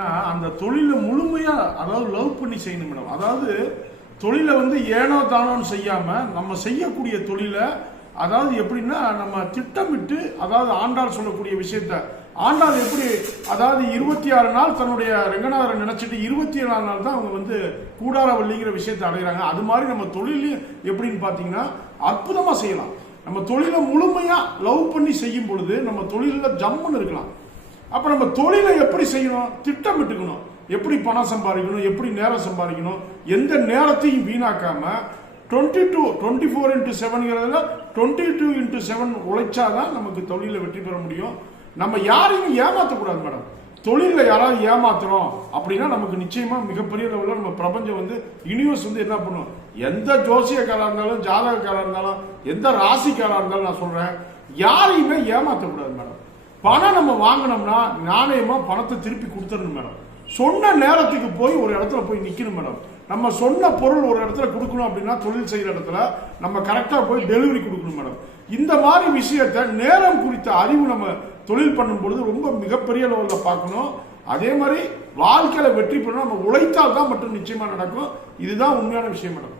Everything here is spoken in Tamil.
அந்த தொழிலை முழுமையா அதாவது லவ் பண்ணி செய்யணும் மேடம். அதாவது தொழிலை ஏனோ தானோன்னு செய்யாம நம்ம செய்யக்கூடிய தொழிலை அதாவது எப்படின்னா நம்ம திட்டமிட்டு அதாவது ஆண்டாள் சொல்லக்கூடிய விஷயத்த ஆண்டாள் எப்படி அதாவது 26 நாள் தன்னுடைய ரெங்கநாதரை நினைச்சிட்டு 24 நாள் தான் அவங்க கூடாரவல்லிங்கிற விஷயத்தை அடைகிறாங்க. அது மாதிரி நம்ம தொழிலையும் எப்படின்னு பாத்தீங்கன்னா அற்புதமா செய்யலாம். நம்ம தொழிலை முழுமையா லவ் பண்ணி செய்யும் பொழுது நம்ம தொழில ஜம்முன்னு இருக்கலாம். அப்ப நம்ம தொழிலை எப்படி செய்யணும், திட்டமிட்டுக்கணும். எப்படி பணம் சம்பாதிக்கணும், எப்படி நேரம் சம்பாதிக்கணும், எந்த நேரத்தையும் வீணாக்காம 24x7 22x7 உழைச்சாதான் நமக்கு தொழில வெற்றி பெற முடியும். நம்ம யாரையும் ஏமாற்றக்கூடாது மேடம். தொழில யாராவது ஏமாத்துறோம் அப்படின்னா நமக்கு நிச்சயமா மிகப்பெரிய லெவலில் நம்ம பிரபஞ்சம் யூனிவர்ஸ் என்ன பண்ணும், எந்த ஜோசியக்காரா இருந்தாலும் ஜாதகக்காரா இருந்தாலும் எந்த ராசிக்காரா இருந்தாலும் நான் சொல்றேன், யாரையுமே ஏமாற்றக்கூடாது மேடம். பணம் நம்ம வாங்கினோம்னா நாணயமா பணத்தை திருப்பி கொடுத்துடணும் மேடம். சொன்ன நேரத்துக்கு போய் ஒரு இடத்துல போய் நிக்கணும் மேடம். நம்ம சொன்ன பொருள் ஒரு இடத்துல கொடுக்கணும் அப்படின்னா தொழில் செய்யற இடத்துல நம்ம கரெக்டா போய் டெலிவரி கொடுக்கணும் மேடம். இந்த மாதிரி விஷயத்த நேரம் குறித்த அறிவு நம்ம தொழில் பண்ணும் பொழுது ரொம்ப மிகப்பெரிய லெவல்ல பார்க்கணும். அதே மாதிரி வாழ்க்கையில வெற்றி பெறணும் நம்ம உழைத்தால் தான் மட்டும் நிச்சயமா நடக்கும். இதுதான் உண்மையான விஷயம் மேடம்.